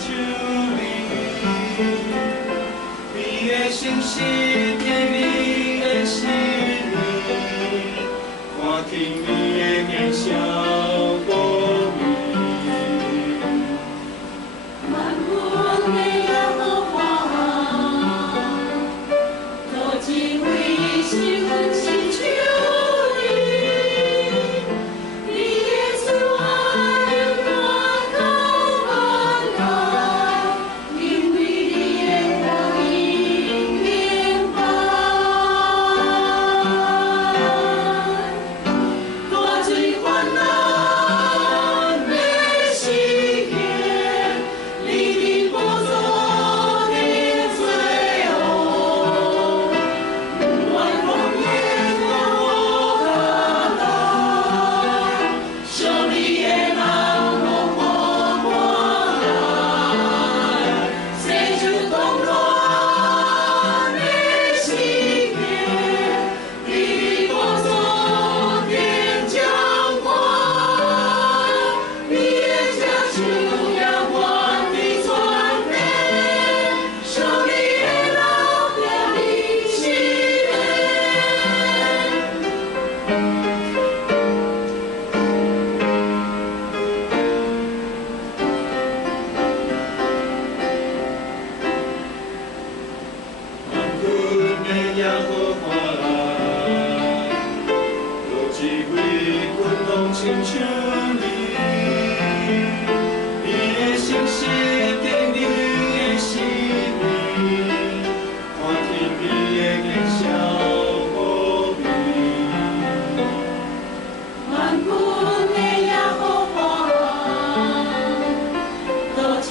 求你，你的信息天你的心意，看见你的面笑过你。万军的耶和华，多智慧是阮心求你，你的慈爱远高万代，因为你的话语明白。大水泛滥的誓言，你的宝座的最后，万光也向我看来，胜利的人落我过来，谁就动乱的誓言，你的宝座天将光，你的家就要光的传遍，胜利的人变你喜万军的耶和华，多智慧滚动亲像你，你的信息给你的心意，看见你的面笑过你。万军的耶和华，多智